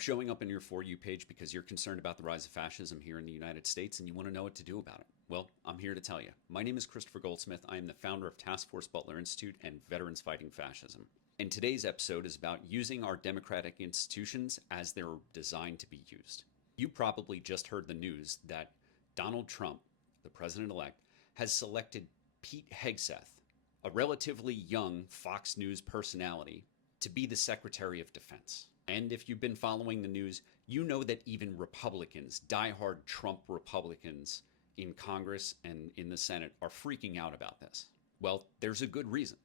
showing up on your For You page because you're concerned about the rise of fascism here in the United States and you want to know what to do about it. Well, I'm here to tell you. My name is Christopher Goldsmith. I am the founder of Task Force Butler Institute and Veterans Fighting Fascism. And today's episode is about using our democratic institutions as they're designed to be used. You probably just heard the news that Donald Trump, the president-elect, has selected Pete Hegseth, a relatively young Fox News personality, to be the Secretary of Defense. And if you've been following the news, you know that even Republicans, diehard Trump Republicans in Congress and in the Senate, are freaking out about this. Well, there's a good reason.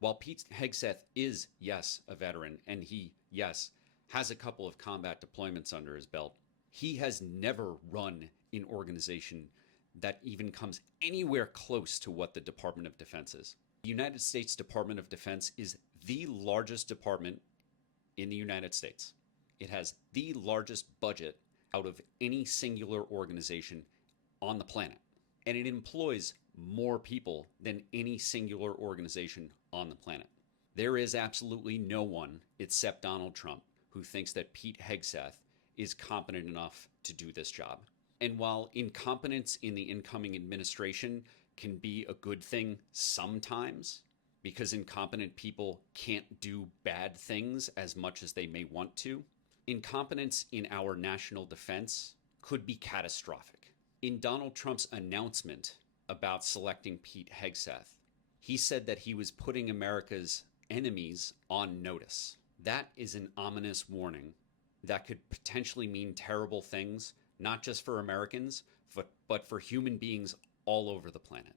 While Pete Hegseth is, yes, a veteran, and he, yes, has a couple of combat deployments under his belt, he has never run an organization that even comes anywhere close to what the Department of Defense is. The United States Department of Defense is the largest department in the United States. It has the largest budget out of any singular organization on the planet. And it employs more people than any singular organization on the planet. There is absolutely no one except Donald Trump who thinks that Pete Hegseth is competent enough to do this job. And while incompetence in the incoming administration can be a good thing sometimes, because incompetent people can't do bad things as much as they may want to, incompetence in our national defense could be catastrophic. In Donald Trump's announcement about selecting Pete Hegseth, he said that he was putting America's enemies on notice. That is an ominous warning that could potentially mean terrible things, not just for Americans, but for human beings all over the planet.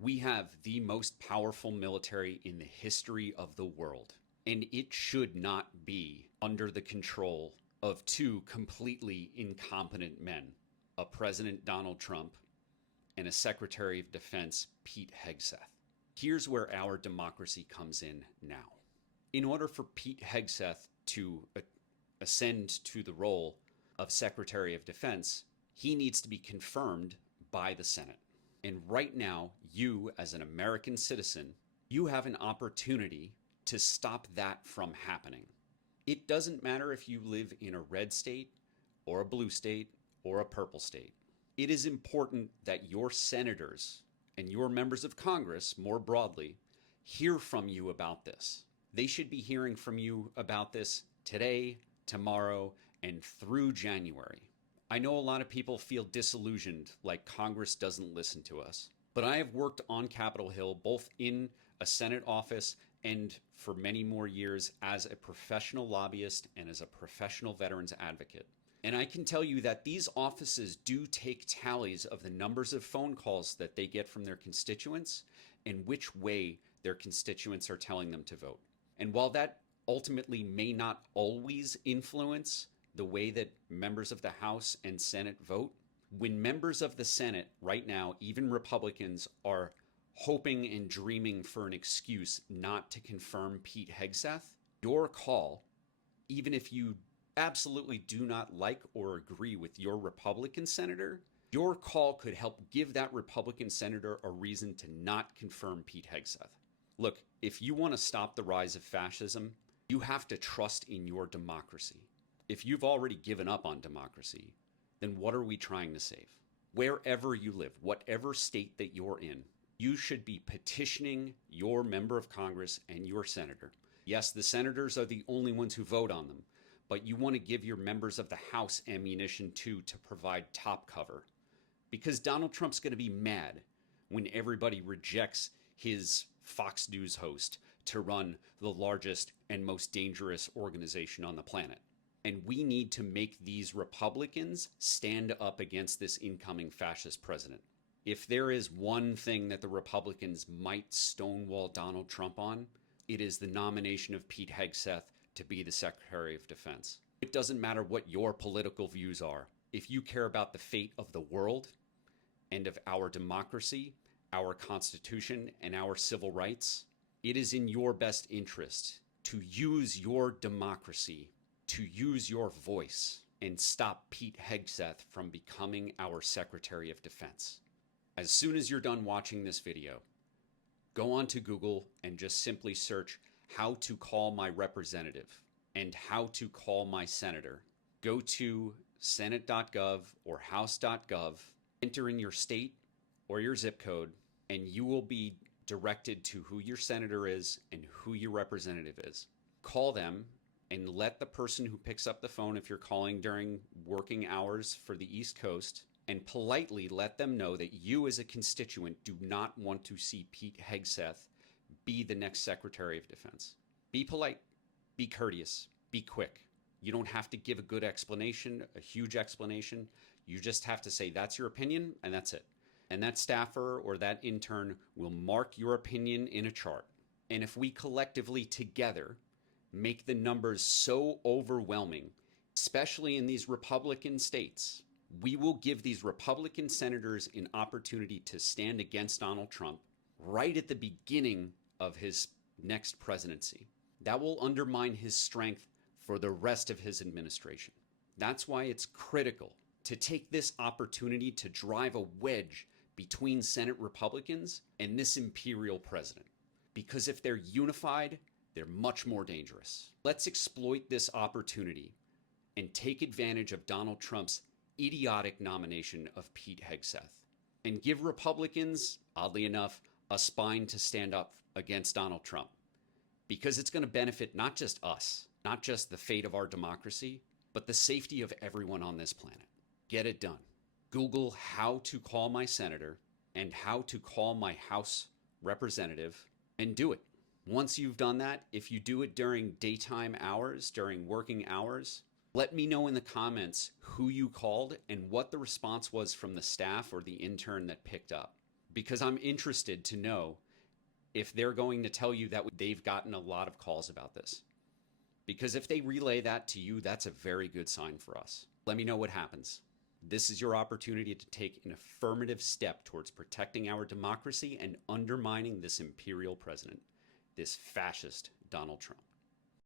We have the most powerful military in the history of the world, and it should not be under the control of two completely incompetent men, a President Donald Trump and a Secretary of Defense Pete Hegseth. Here's where our democracy comes in now. In order for Pete Hegseth to ascend to the role of Secretary of Defense, he needs to be confirmed by the Senate. And right now, you as an American citizen, you have an opportunity to stop that from happening. It doesn't matter if you live in a red state or a blue state or a purple state. It is important that your senators and your members of Congress, more broadly, hear from you about this. They should be hearing from you about this today, tomorrow, and through January. I know a lot of people feel disillusioned, like Congress doesn't listen to us. But I have worked on Capitol Hill, both in a Senate office and for many more years as a professional lobbyist and as a professional veterans advocate. And I can tell you that these offices do take tallies of the numbers of phone calls that they get from their constituents and which way their constituents are telling them to vote. And while that ultimately may not always influence the way that members of the House and Senate vote, when members of the Senate right now, even Republicans, are hoping and dreaming for an excuse not to confirm Pete Hegseth, your call, even if you absolutely do not like or agree with your Republican senator, your call could help give that Republican senator a reason to not confirm Pete Hegseth. Look, if you want to stop the rise of fascism, you have to trust in your democracy. If you've already given up on democracy, then what are we trying to save? Wherever you live, whatever state that you're in, you should be petitioning your member of Congress and your senator. Yes, the senators are the only ones who vote on them, but you want to give your members of the House ammunition too to provide top cover. Because Donald Trump's going to be mad when everybody rejects his Fox News host to run the largest and most dangerous organization on the planet. And we need to make these Republicans stand up against this incoming fascist president. If there is one thing that the Republicans might stonewall Donald Trump on, it is the nomination of Pete Hegseth to be the Secretary of Defense. It doesn't matter what your political views are. If you care about the fate of the world and of our democracy, our Constitution, and our civil rights, it is in your best interest to use your democracy, to use your voice, and stop Pete Hegseth from becoming our Secretary of Defense. As soon as you're done watching this video, go on to Google and just simply search how to call my representative and how to call my senator. Go to senate.gov or house.gov, enter in your state or your zip code, and you will be directed to who your senator is and who your representative is. Call them and let the person who picks up the phone, if you're calling during working hours for the East Coast, and politely let them know that you as a constituent do not want to see Pete Hegseth be the next Secretary of Defense. Be polite, be courteous, be quick. You don't have to give a good explanation, a huge explanation. You just have to say that's your opinion and that's it. And that staffer or that intern will mark your opinion in a chart. And if we collectively together make the numbers so overwhelming, especially in these Republican states, we will give these Republican senators an opportunity to stand against Donald Trump right at the beginning of his next presidency. That will undermine his strength for the rest of his administration. That's why it's critical to take this opportunity to drive a wedge between Senate Republicans and this imperial president. Because if they're unified, they're much more dangerous. Let's exploit this opportunity and take advantage of Donald Trump's idiotic nomination of Pete Hegseth and give Republicans, oddly enough, a spine to stand up against Donald Trump. Because it's going to benefit not just us, not just the fate of our democracy, but the safety of everyone on this planet. Get it done. Google how to call my senator and how to call my House representative and do it. Once you've done that, if you do it during daytime hours, during working hours, let me know in the comments who you called and what the response was from the staff or the intern that picked up. Because I'm interested to know if they're going to tell you that they've gotten a lot of calls about this. Because if they relay that to you, that's a very good sign for us. Let me know what happens. This is your opportunity to take an affirmative step towards protecting our democracy and undermining this imperial president, this fascist Donald Trump.